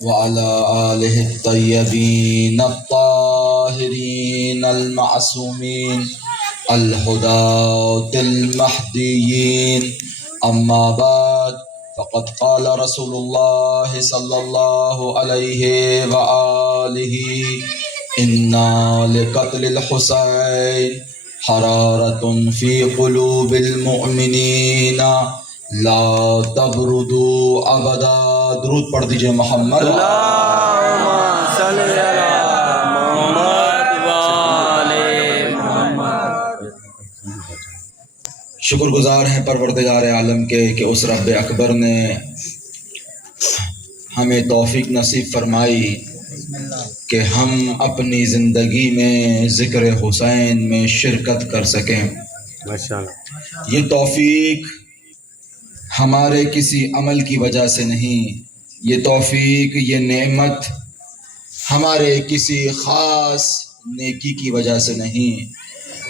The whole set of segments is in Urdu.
وعلى آله الطيبين الطاهرين المعصومين الهداة المهديين. أما بعد، فقد قال رسول الله صلى الله عليه وآله: إنا لقتل الحسين حرارة في قلوب المؤمنين لا تبردوا ابدا. درود پڑھ دیجئے محمد. اللہم صلی علی محمد وآل محمد. شکر گزار ہیں پروردگار عالم کے کہ اس رب اکبر نے ہمیں توفیق نصیب فرمائی کہ ہم اپنی زندگی میں ذکر حسین میں شرکت کر سکیں. ماشاءاللہ. یہ توفیق ہمارے کسی عمل کی وجہ سے نہیں، یہ توفیق، یہ نعمت ہمارے کسی خاص نیکی کی وجہ سے نہیں،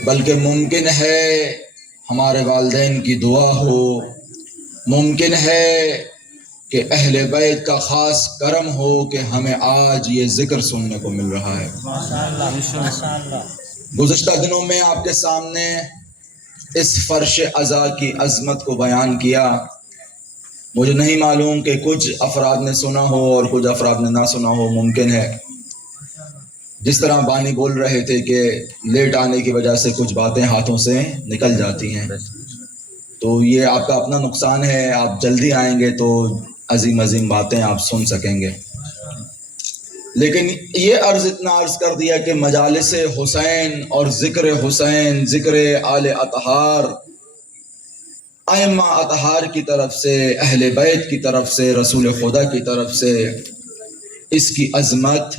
بلکہ ممکن ہے ہمارے والدین کی دعا ہو، ممکن ہے کہ اہل بیت کا خاص کرم ہو کہ ہمیں آج یہ ذکر سننے کو مل رہا ہے. گزشتہ دنوں میں آپ کے سامنے اس فرش عزا کی عظمت کو بیان کیا. مجھے نہیں معلوم کہ کچھ افراد نے سنا ہو اور کچھ افراد نے نہ سنا ہو. ممکن ہے جس طرح بانی بول رہے تھے کہ لیٹ آنے کی وجہ سے کچھ باتیں ہاتھوں سے نکل جاتی ہیں، تو یہ آپ کا اپنا نقصان ہے. آپ جلدی آئیں گے تو عظیم عظیم باتیں آپ سن سکیں گے. لیکن یہ اتنا عرض کر دیا کہ مجالس حسین اور ذکر حسین، ذکر آل اطہار، ائمہ اطہار کی طرف سے، اہل بیت کی طرف سے، رسول خدا کی طرف سے اس کی عظمت،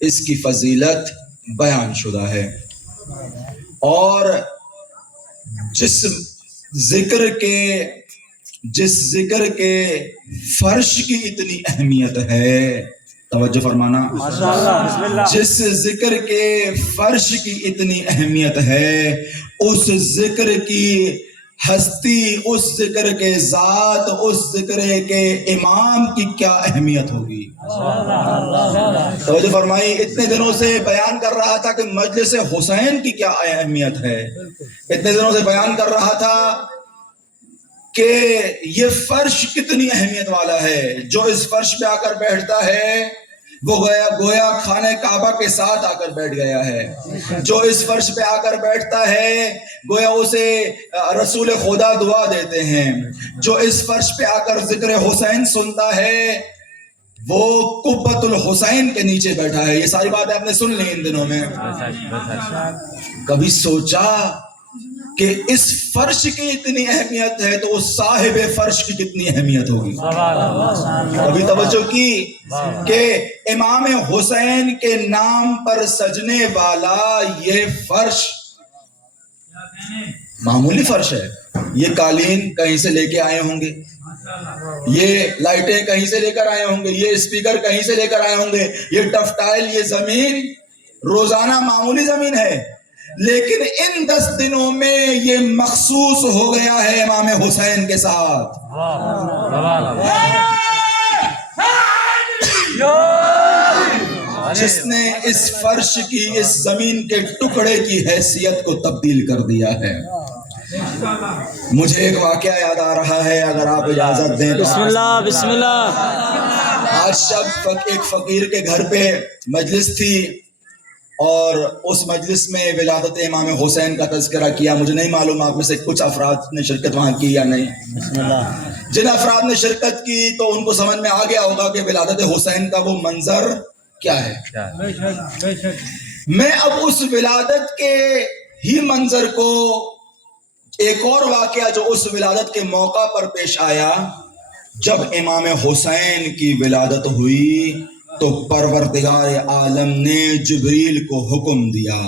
اس کی فضیلت بیان شدہ ہے. اور جس ذکر کے فرش کی اتنی اہمیت ہے، توجہ فرمانا، بسم اللہ. جس ذکر کے فرش کی اتنی اہمیت ہے، اس ذکر کی ہستی، اس ذکر کے ذات، اس ذکر کے امام کی کیا اہمیت ہوگی. توجہ فرمائی. اتنے دنوں سے بیان کر رہا تھا کہ مجلس حسین کی کیا اہمیت ہے، اتنے دنوں سے بیان کر رہا تھا کہ یہ فرش کتنی اہمیت والا ہے. جو اس فرش پہ آ کر بیٹھتا ہے وہ گویا خانہ کعبہ کے ساتھ آ کر بیٹھ گیا ہے. جو اس فرش پہ آ کر بیٹھتا ہے گویا اسے رسول خدا دعا دیتے ہیں. جو اس فرش پہ آ کر ذکر حسین سنتا ہے وہ قبۃ الحسین کے نیچے بیٹھا ہے. یہ ساری باتیں آپ نے سن لی ان دنوں میں. کبھی سوچا کہ اس فرش کی اتنی اہمیت ہے تو اس صاحب فرش کی کتنی اہمیت ہوگی. کبھی توجہ کی کہ امام حسین کے نام پر سجنے والا یہ فرش معمولی فرش ہے. یہ قالین کہیں سے لے کے آئے ہوں گے، یہ لائٹیں کہیں سے لے کر آئے ہوں گے، یہ اسپیکر کہیں سے لے کر آئے ہوں گے، یہ ٹفٹائل، یہ زمین روزانہ معمولی زمین ہے. لیکن ان 10 دنوں میں یہ مخصوص ہو گیا ہے امام حسین کے ساتھ. جس نے اس فرش کی، اس زمین کے ٹکڑے کی حیثیت کو تبدیل کر دیا ہے. مجھے ایک واقعہ یاد آ رہا ہے، اگر آپ اجازت دیں تو. بسم اللہ بسم اللہ. آج شب ایک فقیر کے گھر پہ مجلس تھی اور اس مجلس میں ولادت امام حسین کا تذکرہ کیا. مجھے نہیں معلوم آپ میں سے کچھ افراد نے شرکت وہاں کی یا نہیں. جن افراد نے شرکت کی تو ان کو سمجھ میں آ گیا ہوگا کہ ولادت حسین کا وہ منظر کیا ہے. میں اب اس ولادت کے ہی منظر کو، ایک اور واقعہ جو اس ولادت کے موقع پر پیش آیا، جب امام حسین کی ولادت ہوئی تو پروردگار عالم نے جبریل کو حکم دیا.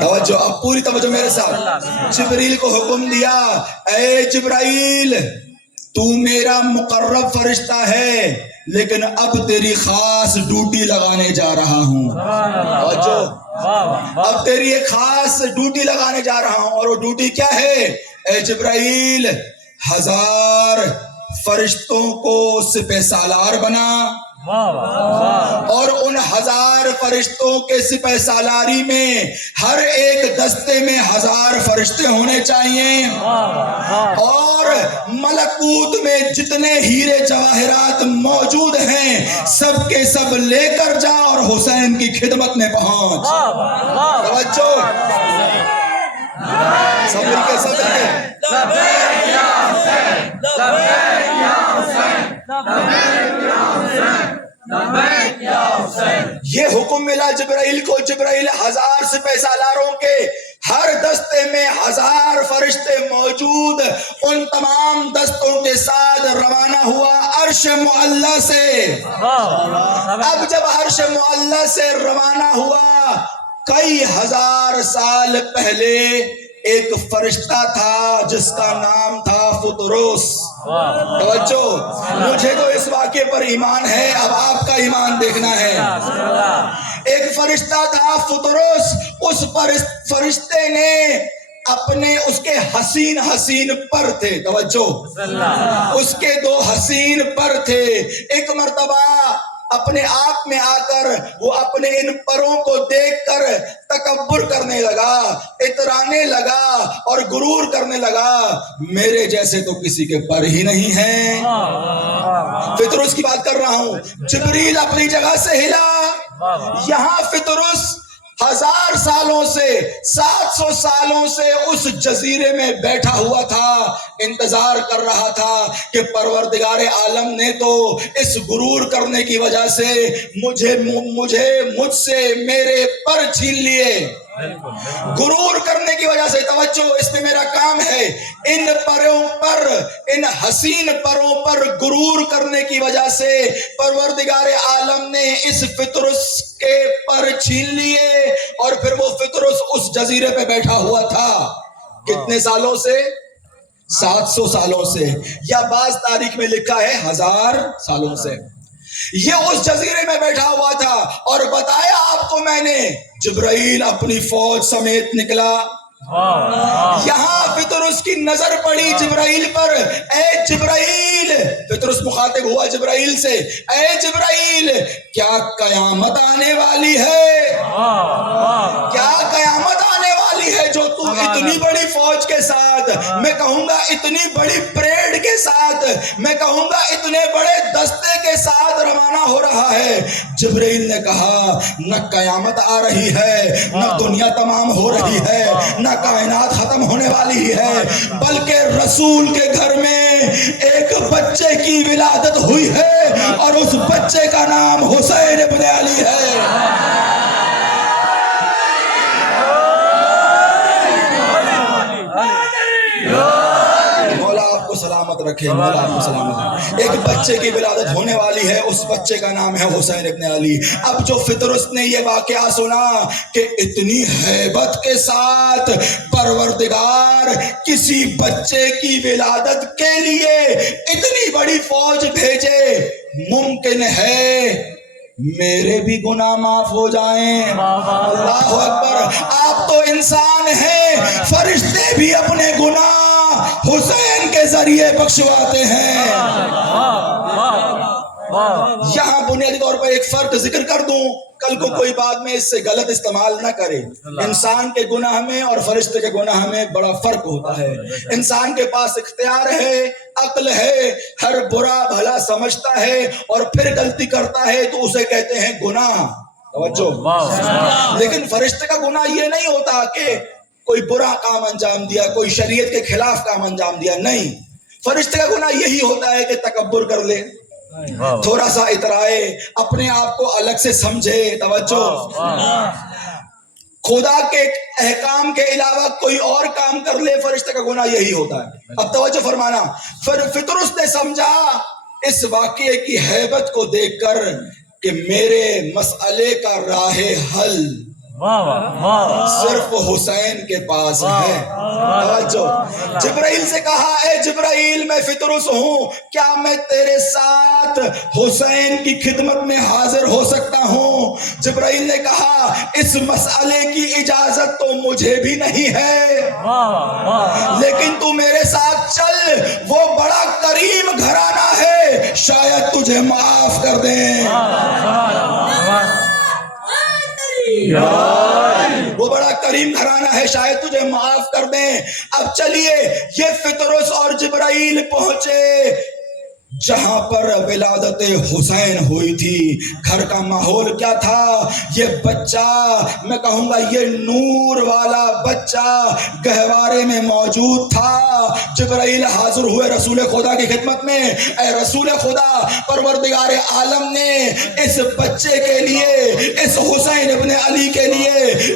توجہ، اب پوری توجہ میرے ساتھ. جبریل کو حکم دیا، اے جبرائیل تو میرا مقرب فرشتہ ہے لیکن اب تیری خاص ڈیوٹی لگانے جا رہا ہوں. توجہ، اب تیری ایک خاص ڈیوٹی لگانے جا رہا ہوں. اور وہ ڈیوٹی کیا ہے؟ اے جبرائیل 1000 فرشتوں کو سپہ سالار بنا اور ان 1000 فرشتوں کے سپہ سالاری میں ہر ایک دستے میں 1000 فرشتے ہونے چاہیے، اور ملکوت میں جتنے ہیرے جواہرات موجود ہیں سب کے سب لے کر جا اور حسین کی خدمت میں پہنچ۔ توجہ، سب مل کے سب مل کے یہ حکم ملا جبرائیل کو۔ جبرائیل 1000 سپہ سالاروں کے ہر دستے میں 1000 فرشتے موجود، ان تمام دستوں کے ساتھ روانہ ہوا عرش معلی سے۔ اب جب عرش معلی سے روانہ ہوا، کئی 1000 سال پہلے ایک فرشتہ تھا جس کا نام تھا فطرس۔ توجہ، مجھے تو اس واقعے پر ایمان ہے، اب آپ کا ایمان دیکھنا ہے۔ ایک فرشتہ تھا فطرس، اس فرشتے نے اپنے اس کے حسین پر تھے، توجہ، اس کے 2 حسین پر تھے۔ ایک مرتبہ اپنے آپ میں آ کر وہ اپنے ان پروں کو دیکھ کر تکبر کرنے لگا، اترانے لگا اور غرور کرنے لگا، میرے جیسے تو کسی کے پر ہی نہیں ہیں۔ فطرس کی بات کر رہا ہوں۔ جبریل اپنی جگہ سے ہلا، یہاں فطرس 1000 سالوں سے 700 سالوں سے اس جزیرے میں بیٹھا ہوا تھا، انتظار کر رہا تھا کہ پروردگار عالم نے تو اس غرور کرنے کی وجہ سے مجھ سے میرے پر چھین لیے، غرور کرنے کی وجہ سے۔ توجہ، اس میں میرا کام ہے، ان پروں پر، ان حسین پروں پر غرور کرنے کی وجہ سے پروردگار عالم نے اس فطرس کے پر چھین لیے، اور پھر وہ فطرس اس جزیرے پہ بیٹھا ہوا تھا کتنے سالوں سے؟ 700 سالوں سے، یا بعض تاریخ میں لکھا ہے 1000 سالوں سے۔ یہ اس جزیرے میں بیٹھا ہوا تھا، اور بتایا آپ کو میں نے، جبرائیل اپنی فوج سمیت نکلا۔ یہاں فطرس کی نظر پڑی جبرائیل پر۔ اے جبرائیل، فطرس مخاطب ہوا جبرائیل سے، اے جبرائیل، کیا قیامت آنے والی ہے؟ کیا قیامت آنے والی ہے جو تو اتنی بڑی فوج کے ساتھ، میں کہوں گا اتنی بڑی پریڈ کے ساتھ، میں کہوں گا اتنے بڑے دستے کے ساتھ روانہ ہو رہا ہے؟ جبرائیل نے کہا، نہ قیامت آ رہی ہے، نہ دنیا تمام ہو رہی ہے، نہ کائنات ختم ہونے والی ہے، بلکہ رسول کے گھر میں ایک بچے کی ولادت ہوئی ہے، اور اس بچے کا نام حسین ابن علی ہے۔ سلامت رکھے، مولا آپ کو سلامت رکھے۔ ایک بچے کی ولادت ہونے والی ہے، اس بچے کا نام ہے حسین ابن علی۔ اب جو فطرس نے یہ واقعہ سنا کہ اتنی ہیبت کے ساتھ پروردگار کسی بچے کی ولادت کے لیے اتنی بڑی فوج بھیجے، ممکن ہے میرے بھی گناہ معاف ہو جائیں۔ اللہ اکبر، آپ تو انسان ہیں، فرشتے بھی اپنے گناہ حسین کے ذریعے بخشواتے ہیں۔ یہاں بنیادی طور پر ایک فرق ذکر کر دوں، کل کو کوئی بعد میں اس سے غلط استعمال نہ کرے۔ انسان کے گناہ میں اور فرشتے کے گناہ میں بڑا فرق ہوتا ہے۔ انسان کے پاس اختیار ہے، عقل ہے، ہر برا بھلا سمجھتا ہے اور پھر غلطی کرتا ہے تو اسے کہتے ہیں گناہ۔ توجہ، لیکن فرشتے کا گناہ یہ نہیں ہوتا کہ کوئی برا کام انجام دیا، کوئی شریعت کے خلاف کام انجام دیا، نہیں۔ فرشتے کا گناہ یہی ہوتا ہے کہ تکبر کر لے، تھوڑا سا اترائے، اپنے آپ کو الگ سے سمجھے۔ توجہ، خدا کے احکام کے علاوہ کوئی اور کام کر لے، فرشتے کا گناہ یہی ہوتا ہے۔ اب توجہ فرمانا، فطرس نے سمجھا اس واقعے کی ہیبت کو دیکھ کر کہ میرے مسئلے کا راہ حل صرف حسین کے پاس ہے۔ توجہ، جبرائیل سے کہا، اے جبرائیل، میں فطرس ہوں، کیا میں تیرے ساتھ حسین کی خدمت میں حاضر ہو سکتا ہوں؟ جبرائیل نے کہا، اس مسئلے کی اجازت تو مجھے بھی نہیں ہے، لیکن تو میرے ساتھ چل، وہ بڑا کریم گھرانہ ہے، شاید تجھے معاف کر دیں. وہ بڑا کریم گھرانہ ہے، شاید تجھے معاف کر دیں. اب چلیے، یہ پطرس اور جبرائیل پہنچے جہاں پر ولادت حسین ہوئی تھی. گھر کا ماحول کیا تھا؟ یہ بچہ، میں کہوں گا یہ نور والا بچہ گہوارے میں موجود تھا. جبرائیل حاضر ہوئے رسول خدا کی خدمت میں. اے رسول خدا، پروردگار عالم نے اس بچے کے لیے، اس حسین ابن علی کے لیے،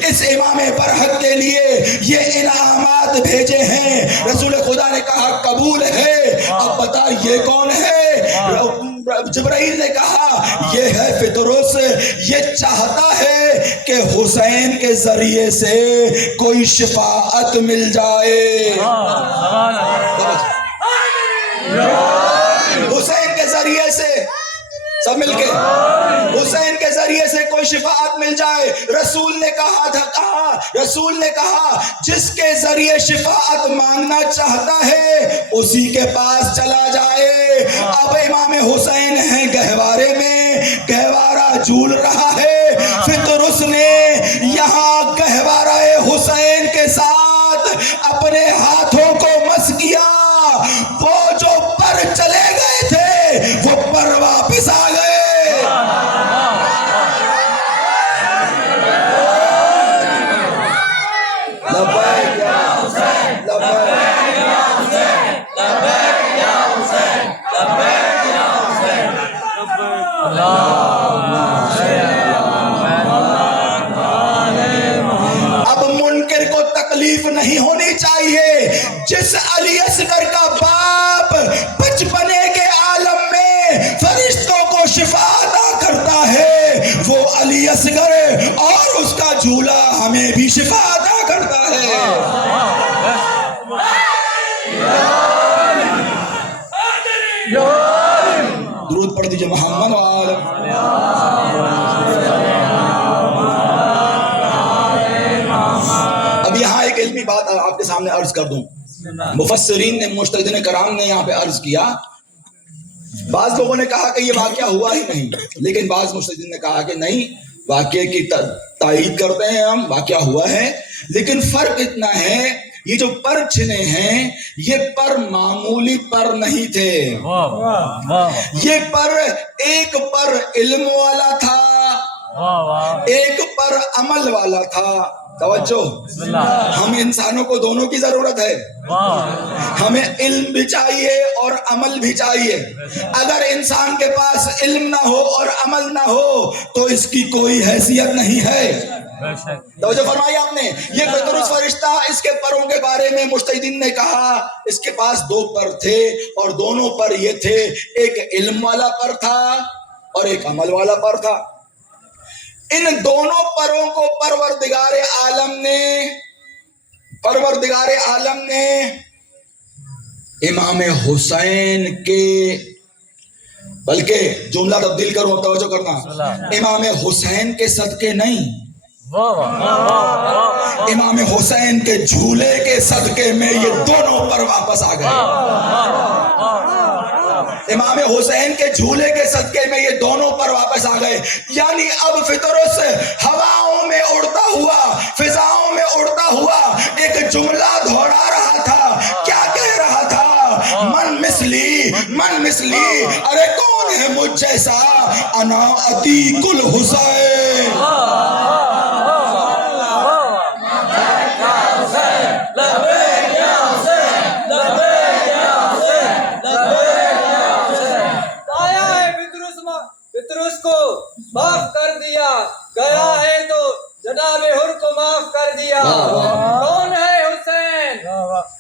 اس امام برحق کے لیے یہ انعامات بھیجے ہیں. رسول خدا نے کہا قبول ہے. اب بتا یہ کون ہے؟ جبرائیل نے کہا یہ ہے پطرس. یہ چاہتا ہے کہ حسین کے ذریعے سے کوئی شفاعت مل جائے. حسین کے ذریعے سے، سب مل کے، حسین کے ذریعے سے کوئی شفاعت مل جائے. رسول نے کہا جس کے ذریعے شفاعت مانگنا چاہتا ہے اسی کے پاس چلا جائے. اب امام حسین ہیں گہوارے میں، گہوارہ جھول رہا ہے. پطرس نے یہاں گہوارہ حسین کے ساتھ اپنے ہاتھوں کو مس کیا. وہ جو پر چلے گئے تھے وہ پر واپس آ گئے. اب منکر کو تکلیف نہیں ہونی چاہیے. جس علی اصغر کا باپ بچپنے کے عالم میں فرشتوں کو شفا عطا کرتا ہے، وہ علی اصغر اور اس کا جھولا ہمیں بھی شفا عطا کرتا ہے. درود پڑھ دیجئے محمد وآلہ. اب یہاں ایک علمی بات آپ کے سامنے عرض کر دوں. مفسرین نے، مجتہدین کرام نے یہاں پہ عرض کیا. بعض لوگوں نے کہا کہ یہ واقعہ ہوا ہی نہیں، لیکن بعض مجتہدین نے کہا کہ نہیں، واقعے کی تائید کرتے ہیں ہم، واقعہ ہوا ہے. لیکن فرق اتنا ہے، یہ جو پر چھنے ہیں یہ پر معمولی پر نہیں تھے. یہ پر، ایک پر علم والا تھا، ایک پر عمل والا تھا. توجہ، ہم انسانوں کو دونوں کی ضرورت ہے. ہمیں علم بھی چاہیے اور عمل بھی چاہیے. اگر انسان کے پاس علم نہ ہو اور عمل نہ ہو تو اس کی کوئی حیثیت نہیں ہے. توجہ فرمائی آپ نے. یہ پطرس فرشتہ، اس کے پروں کے بارے میں مجتہدین نے کہا اس کے پاس دو پر تھے اور دونوں پر یہ تھے، ایک علم والا پر تھا اور ایک عمل والا پر تھا. ان دونوں پروں کو پروردگار عالم نے امام حسین کے، بلکہ جملہ تبدیل کروں، توجہ کرنا، امام حسین کے صدقے نہیں، امام حسین کے جھولے کے صدقے میں یہ دونوں پر واپس آ گئے. امام حسین کے جھولے کے صدقے میں یہ دونوں پر واپس آ گئے. یعنی اب پطرس ہواؤں میں اڑتا ہوا، فضاؤں میں اڑتا ہوا ایک جملہ دہرا رہا تھا. کیا کہہ رہا تھا؟ من مثلی، من مثلی، ارے کون ہے مجھ جیسا، انا عتیق الحسین. معاف کر دیا گیا ہے تو جناب حر کو معاف کر دیا. کون ہے حسین؟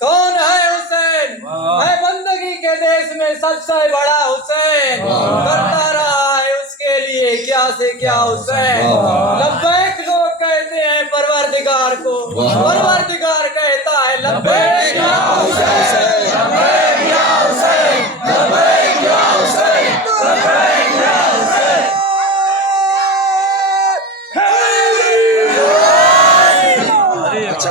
کون ہے حسین؟ ہے بندگی کے دیش میں سب سے بڑا حسین. کرتا رہا ہے اس کے لیے کیا سے کیا حسین. لبیک لوگ کہتے ہیں پروردگار کو، پروردگار کہتا ہے لبیک یا حسین، لبیک یا حسین، لبیک یا حسین، لبیک یا حسین. اچھا،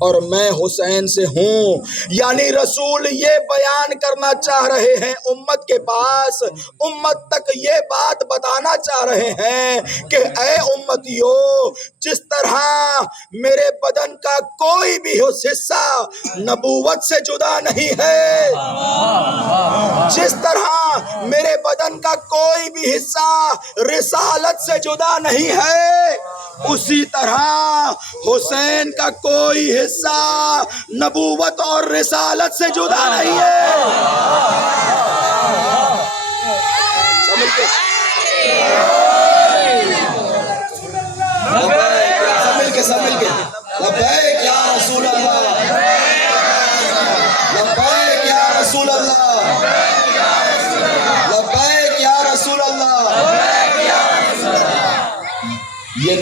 اور میں حسین سے ہوں. یعنی رسول یہ بیان کرنا چاہ رہے ہیں امت کے پاس، امت تک یہ بات بتانا چاہ رہے ہیں کہ اے امتیو، جس طرح میرے بدن کا کوئی بھی حصہ نبوت سے جدا نہیں ہے، جس طرح میرے بدن کا کوئی بھی حصہ رسالت سے جدا نہیں ہے، اسی طرح حسین کا کوئی حصہ نبوت اور رسالت سے جدا نہیں ہے. سمجھ کے سب مل کے لبیک یا رسول اللہ، لبیک یا رسول اللہ، لبیک یا رسول اللہ. یہ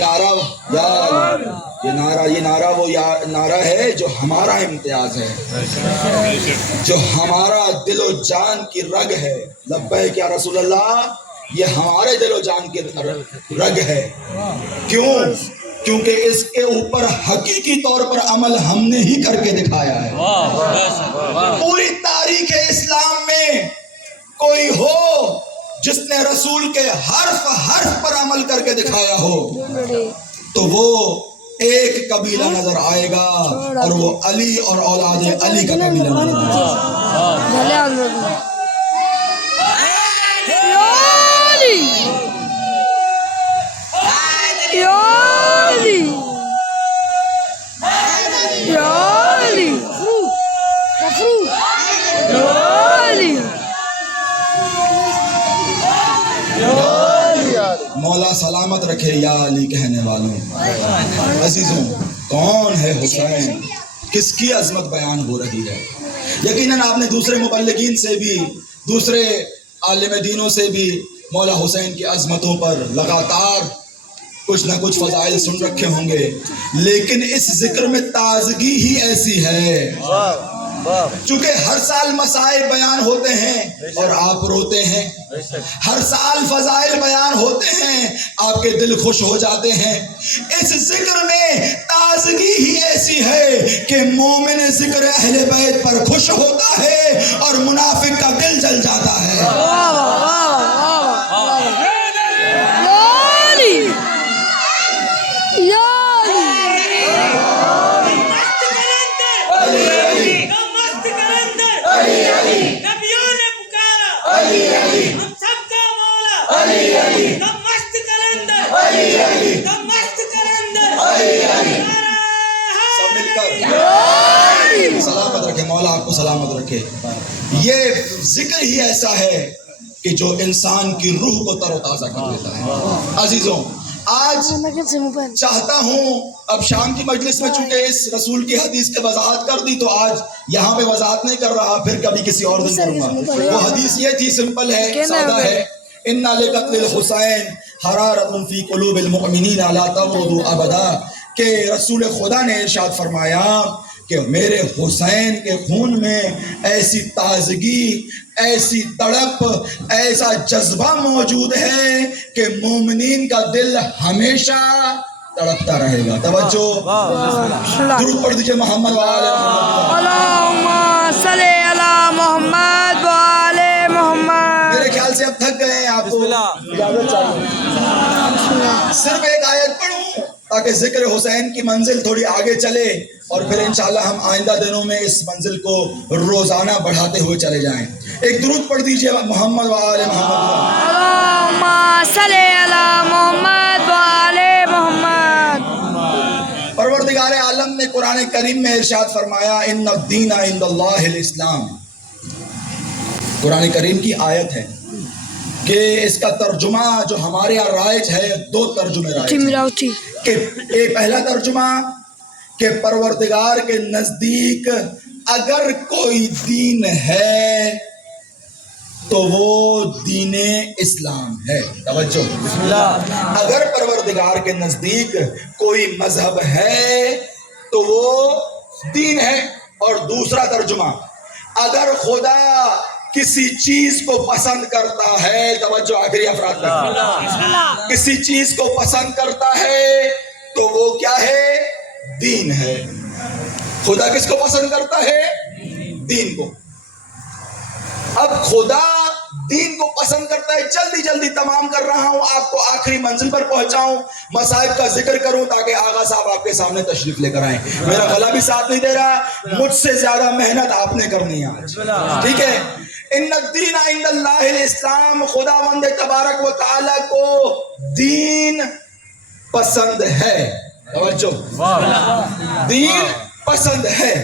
نعرہ وہ نعرہ ہے جو ہمارا امتیاز ہے، جو ہمارا دل و جان کی رگ ہے. لبیک یا رسول اللہ یہ ہمارے دل و جان کی رگ ہے. کیوں؟ کیونکہ اس کے اوپر حقیقی طور پر عمل ہم نے ہی کر کے دکھایا ہے. پوری تاریخ اسلام میں کوئی ہو جس نے رسول کے حرف پر عمل کر کے دکھایا ہو تو وہ ایک قبیلہ نظر آئے گا، اور وہ علی اور اولاد علی کا قبیلہ نظر آئے گا. مولا سلامت رکھے یا علی کہنے والوں. عزیزوں، کون ہے حسین؟ کس کی عظمت بیان ہو رہی ہے؟ یقیناً آپ نے دوسرے مبلغین سے بھی، دوسرے عالم دینوں سے بھی مولا حسین کی عظمتوں پر لگاتار کچھ نہ کچھ فضائل سن رکھے ہوں گے، لیکن اس ذکر میں تازگی ہی ایسی ہے. چونکہ ہر سال مسائل بیان ہوتے ہیں اور آپ روتے ہیں، ہر سال فضائل بیان ہوتے ہیں، آپ کے دل خوش ہو جاتے ہیں. اس ذکر میں تازگی ہی ایسی ہے کہ مومن ذکر اہل بیت پر خوش ہوتا ہے اور منافق کا دل جل جاتا ہے. سلامت رکھے مولا، آپ کو سلامت رکھے. یہ ذکر ہی ایسا ہے کہ جو انسان کی روح کو تر و تازہ کر دیتا ہے. عزیزوں، آج چاہتا ہوں اب شام کی مجلس میں چونکہ اس رسول کی حدیث کی وضاحت کر دی تو آج یہاں پہ وضاحت نہیں کر رہا، پھر کبھی کسی اور دن کروں گا. وہ حدیث یہ تھی، سمپل ہے، سادہ ہے. ان لقتل الحسین حرارۃ فی قلوب المؤمنین لا تبرد ابدا، کہ رسول خدا نے ارشاد فرمایا کہ میرے حسین کے خون میں ایسی تازگی، ایسی تڑپ، ایسا جذبہ موجود ہے کہ مومنین کا دل ہمیشہ تڑپتا رہے گا. توجہ، درود پڑھ دیجئے محمد وآل محمد. اللہم صلی علی محمد وآل محمد. میرے خیال سے اب تھک گئے ہیں، آپ کو اجازت چاہیے. صرف ایک آیت پڑھوں تاکہ ذکر حسین کی منزل تھوڑی آگے چلے، اور پھر انشاءاللہ ہم آئندہ دنوں میں اس منزل کو روزانہ بڑھاتے ہوئے چلے جائیں. ایک درود پڑھ دیجئے محمد وآل محمد. اللہم صلی علی محمد وآل محمد. پروردگار عالم نے قرآن کریم میں ارشاد فرمایا ان الدین عند اللہ الاسلام. قرآن کریم کی آیت ہے کہ اس کا ترجمہ جو ہمارے یہاں رائج ہے، دو ترجمے رائج ہیں. کہ ایک پہلا ترجمہ کہ پروردگار کے نزدیک اگر کوئی دین ہے تو وہ دین اسلام ہے. توجہ، اگر پروردگار کے نزدیک کوئی مذہب ہے تو وہ دین ہے. اور دوسرا ترجمہ، اگر خدا کسی چیز کو پسند کرتا ہے، توجہ آخری افراد کا، کسی چیز کو پسند کرتا ہے تو وہ کیا ہے؟ دین ہے. خدا کس کو پسند کرتا ہے؟ دین کو. اب خدا دین کو پسند کرتا ہے. جلدی جلدی تمام کر رہا ہوں, آپ کو آخری منزل پر پہنچاؤں, مصائب کا ذکر کروں تاکہ آغا صاحب آپ کے سامنے تشریف لے کر آئیں. میرا گلا بھی ساتھ نہیں دے رہا, مجھ سے زیادہ محنت آپ نے کرنی ہے آج, ٹھیک ہے. ان الدین عند اللہ الاسلام, خداوند تبارک و تعالی کو دین پسند ہے. توجہ, دین پسند ہے.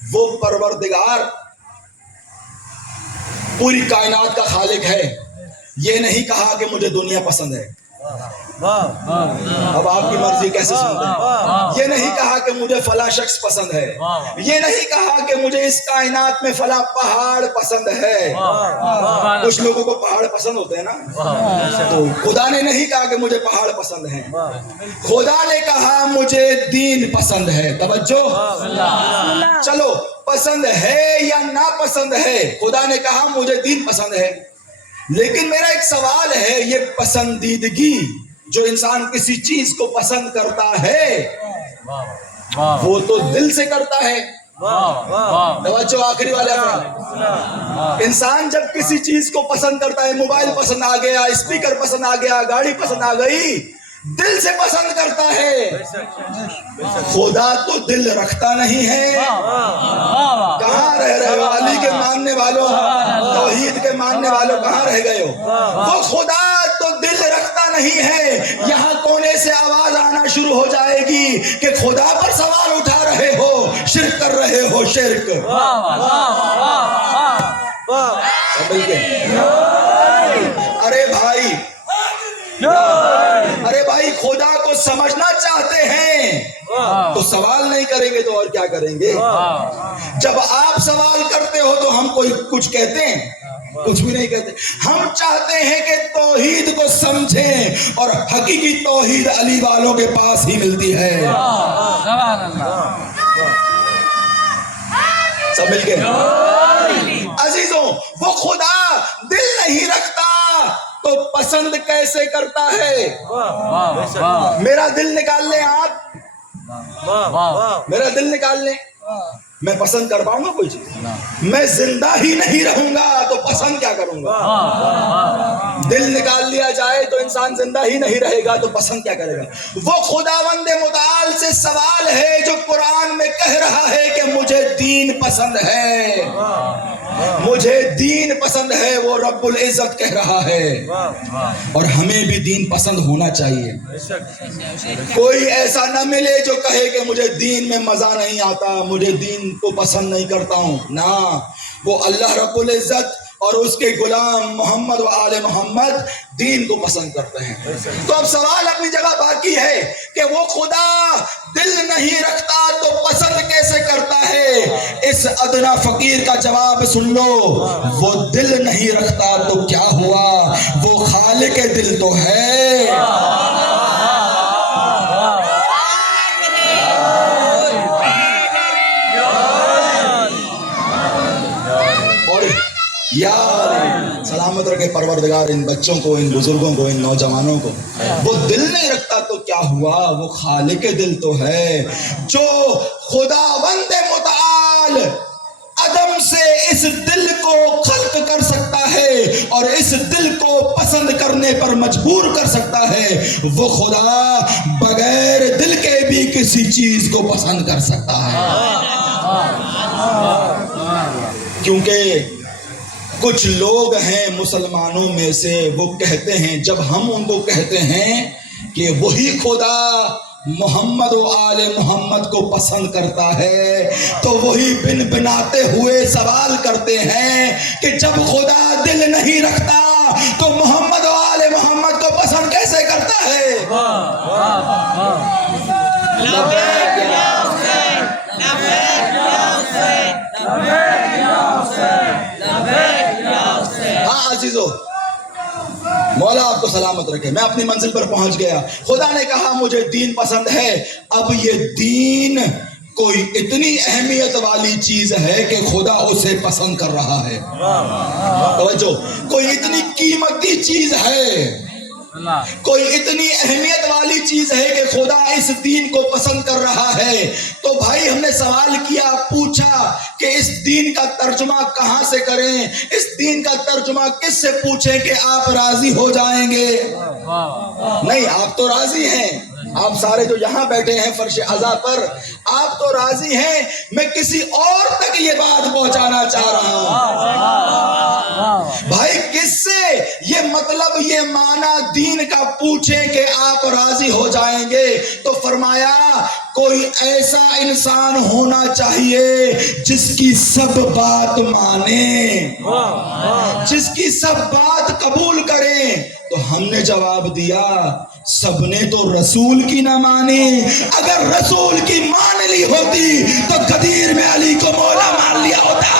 وہ پروردگار پوری کائنات کا خالق ہے. یہ نہیں کہا کہ مجھے دنیا پسند ہے. اب آپ کی مرضی کیسے سنتے ہیں. یہ نہیں کہا کہ مجھے فلاں شخص پسند ہے. یہ نہیں کہا کہ مجھے اس کائنات میں فلاں پہاڑ پسند ہے. کچھ لوگوں کو پہاڑ پسند ہوتے ہیں نا, تو خدا نے نہیں کہا کہ مجھے پہاڑ پسند ہے. خدا نے کہا مجھے دین پسند ہے. توجہ, چلو پسند ہے یا ناپسند ہے, خدا نے کہا مجھے دین پسند ہے. لیکن میرا ایک سوال ہے, یہ پسندیدگی جو انسان کسی چیز کو پسند کرتا ہے وہ تو دل سے کرتا ہے. توجہ, آخری والا, انسان جب کسی چیز کو پسند کرتا ہے, موبائل پسند آ گیا, اسپیکر پسند آ گیا, گاڑی پسند آ گئی, دل سے پسند کرتا ہے. خدا تو دل رکھتا نہیں ہے. کہاں رہ رہے ہو علی کے ماننے والوں, توحید کے ماننے والوں, کہاں رہ گئے ہو؟ وہ خدا تو دل رکھتا نہیں ہے. یہاں کونے سے آواز آنا شروع ہو جائے گی کہ خدا پر سوال اٹھا رہے ہو, شرک کر رہے ہو, شرک. ارے بھائی خدا کو سمجھنا چاہتے ہیں تو سوال نہیں کریں گے تو اور کیا کریں گے؟ جب آپ سوال کرتے ہو تو ہم کوئی کچھ کہتے ہیں؟ کچھ بھی نہیں کہتے. ہم چاہتے ہیں کہ توحید کو سمجھیں, اور حقیقی توحید علی والوں کے پاس ہی ملتی ہے. سب مل کے عزیزوں, وہ خدا دل نہیں رکھتا تو پسند کیسے کرتا ہے؟ میرا دل نکال لیں آپ, میرا دل نکال لیں, میں پسند کر پاؤں گا کوئی چیز؟ میں زندہ ہی نہیں رہوں گا تو پسند کیا کروں گا؟ دل نکال لیا جائے تو انسان زندہ ہی نہیں رہے گا تو پسند کیا کرے گا؟ وہ خداوند متعال سے سوال ہے جو قرآن میں کہہ رہا ہے کہ مجھے دین پسند ہے, مجھے دین پسند ہے. وہ رب العزت کہہ رہا ہے, اور ہمیں بھی دین پسند ہونا چاہیے. کوئی ایسا نہ ملے جو کہے کہ مجھے دین میں مزہ نہیں آتا, مجھے دین کو پسند نہیں کرتا ہوں. نہ, وہ اللہ رب العزت اور اس کے غلام محمد و آل محمد دین کو پسند کرتے ہیں. تو اب سوال اپنی جگہ باقی ہے کہ وہ خدا دل نہیں رکھتا تو پسند کیسے کرتا ہے؟ اس ادنا فقیر کا جواب سن لو, وہ دل نہیں رکھتا تو کیا ہوا, وہ خالق دل تو ہے. یار سلامت رکھے پروردگار ان بچوں کو, ان بزرگوں کو, ان نوجوانوں کو. وہ دل نہیں رکھتا تو کیا ہوا, وہ خالق دل تو ہے. جو خداوند متعال عدم سے اس دل کو خلق کر سکتا ہے اور اس دل کو پسند کرنے پر مجبور کر سکتا ہے, وہ خدا بغیر دل کے بھی کسی چیز کو پسند کر سکتا ہے. کیونکہ کچھ لوگ ہیں مسلمانوں میں سے, وہ کہتے ہیں, جب ہم ان کو کہتے ہیں کہ وہی خدا محمد و آل محمد کو پسند کرتا ہے, تو وہی بن بناتے ہوئے سوال کرتے ہیں کہ جب خدا دل نہیں رکھتا تو محمد و آل محمد کو پسند کیسے کرتا ہے؟ ہاں عزیزو, مولا آپ کو سلامت رکھے. میں اپنی منزل پر پہنچ گیا. خدا نے کہا مجھے دین پسند ہے. اب یہ دین کوئی اتنی اہمیت والی چیز ہے کہ خدا اسے پسند کر رہا ہے. توجہ, کوئی اتنی قیمتی چیز ہے کوئی اتنی اہمیت والی چیز ہے کہ خدا اس دین کو پسند کر رہا ہے، تو بھائی ہم نے سوال کیا، پوچھا کہ اس دین کا ترجمہ کہاں سے کریں، اس دین کا ترجمہ کس سے پوچھیں کہ آپ راضی ہو جائیں گے؟ نہیں، آپ تو راضی ہیں، آپ سارے جو یہاں بیٹھے ہیں فرش عزا پر، آپ تو راضی ہیں، میں کسی اور تک یہ بات پہنچانا چاہ رہا ہوں۔ بھائی کس سے یہ مطلب، یہ معنی دین کا پوچھیں کہ آپ راضی ہو جائیں گے؟ تو فرمایا کوئی ایسا انسان ہونا چاہیے جس کی سب بات مانے، جس کی سب بات قبول کریں۔ تو ہم نے جواب دیا سب نے تو رسول کی نہ مانی، اگر رسول کی مان لی ہوتی تو غدیر میں علی کو مولا مان لیا ہوتا۔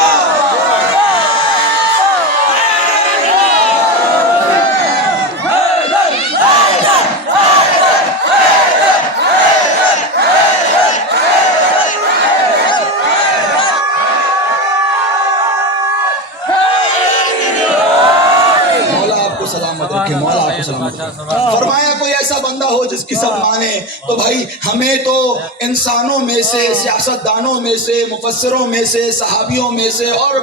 فرمایا کوئی ایسا بندہ ہو جس کی سب مانے۔ تو بھائی ہمیں تو انسانوں میں سے، سیاستدانوں میں سے، مفسروں میں سے، صحابیوں میں سے اور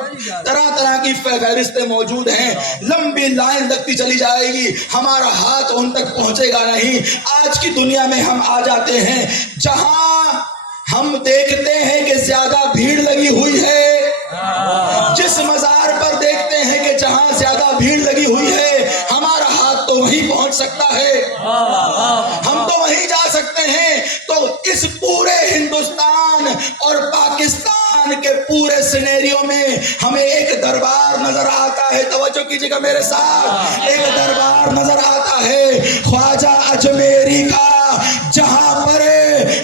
طرح طرح کی فہرستیں موجود ہیں، لمبی لائن لگتی چلی جائے گی، ہمارا ہاتھ ان تک پہنچے گا نہیں۔ آج کی دنیا میں ہم آ جاتے ہیں جہاں ہم دیکھتے ہیں کہ زیادہ بھیڑ لگی ہوئی ہے، جس مزار پر دیکھتے ہیں کہ جہاں زیادہ بھیڑ لگی ہوئی ہے، ہمارا ہاتھ تو وہیں پہنچ سکتا ہے، ہم تو وہیں جا سکتے ہیں۔ تو اس پورے ہندوستان اور پاکستان کے پورے سینیریو میں ہمیں ایک دربار نظر آتا ہے، توجہ کیجیے گا میرے ساتھ، ایک دربار نظر آتا ہے خواجہ اجمیری کا، جہاں پر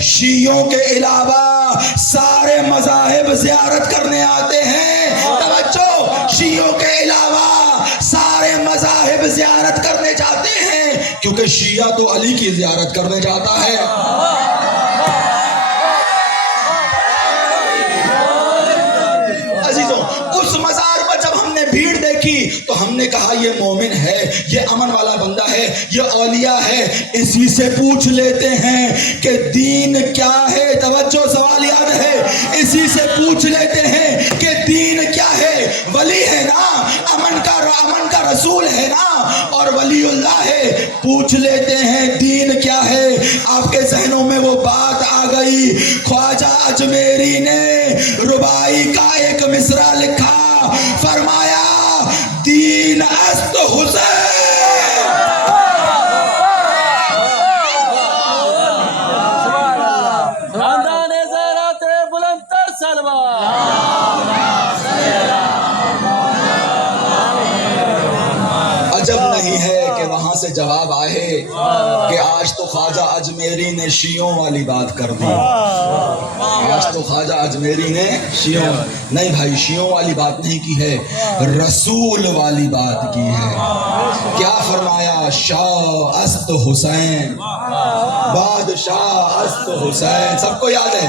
شیعوں کے علاوہ سارے مذاہب زیارت کرنے آتے ہیں۔ توجہ، شیعوں کے علاوہ سارے مذاہب زیارت کرنے جاتے ہیں، کیونکہ شیعہ تو علی کی زیارت کرنے جاتا ہے۔ عزیزوں، اس مزار پر جب ہم نے بھیڑ دیکھی تو ہم نے کہا یہ مومن ہے، یہ امن والا بندہ ہے، یہ اولیاء ہے، اسی سے پوچھ لیتے ہیں کہ دین کیا ہے۔ توجہ، سوال یاد ہے، اسی سے پوچھ لیتے ہیں کہ دین کیا ہے۔ ولی ہے نا، امن کا رسول ہے نا، اور ولی اللہ ہے، پوچھ لیتے ہیں دین کیا ہے۔ آپ کے ذہنوں میں وہ بات آ گئی، خواجہ اجمیری نے ربائی کا ایک مصرع لکھا، فرمایا دین است حسین، خاندان زہرات بلند تر سلوات۔ عجب نہیں ہے کہ وہاں سے جواب آئے کہ آج تو خواجہ اجمیری نے شیعوں والی بات کر دی، آج تو خواجہ اجمیری نے شیعوں، نہیں بھائی، شیعوں والی بات نہیں کی ہے، رسول والی بات کی ہے۔ کیا فرمایا؟ شاہ است حسین، بادشاہ است حسین، سب کو یاد ہے،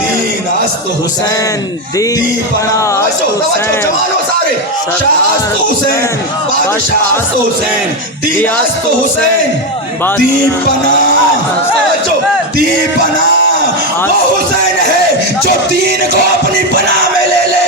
دین است حسین، دی پناہ است حسین، جوانوں سارے، شاہ است حسین، بادشاہ است حسین، دی است حسین، دی پناہ، دی پناہ وہ حسین ہے جو دین کو اپنی پناہ میں لے لے۔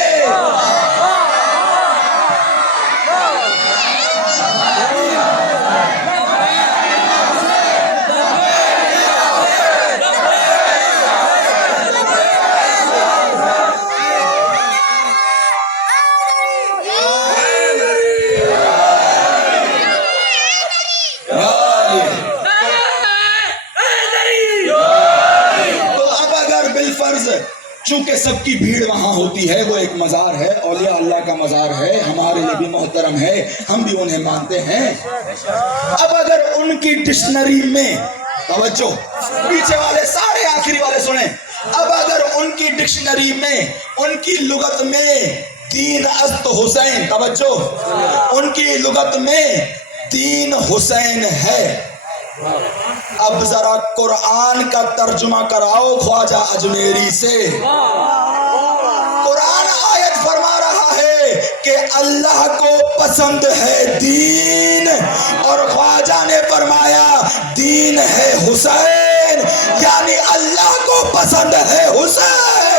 چونکہ سب کی بھیڑ وہاں ہوتی ہے، وہ ایک مزار ہے، اولیاء اللہ کا مزار ہے، ہمارے لیے بھی محترم ہے، ہم بھی انہیں مانتے ہیں۔ اب اگر ان کی ڈکشنری میں، توجہ پیچھے والے سارے آخری والے سنیں، اب اگر ان کی ڈکشنری میں، ان کی لغت میں دین است حسین، توجہ، ان کی لغت میں دین حسین ہے، اب ذرا قرآن کا ترجمہ کراؤ خواجہ اجمیری سے۔ قرآن آیت فرما رہا ہے کہ اللہ کو پسند ہے دین، اور خواجہ نے فرمایا دین ہے حسین، یعنی اللہ کو پسند ہے حسین۔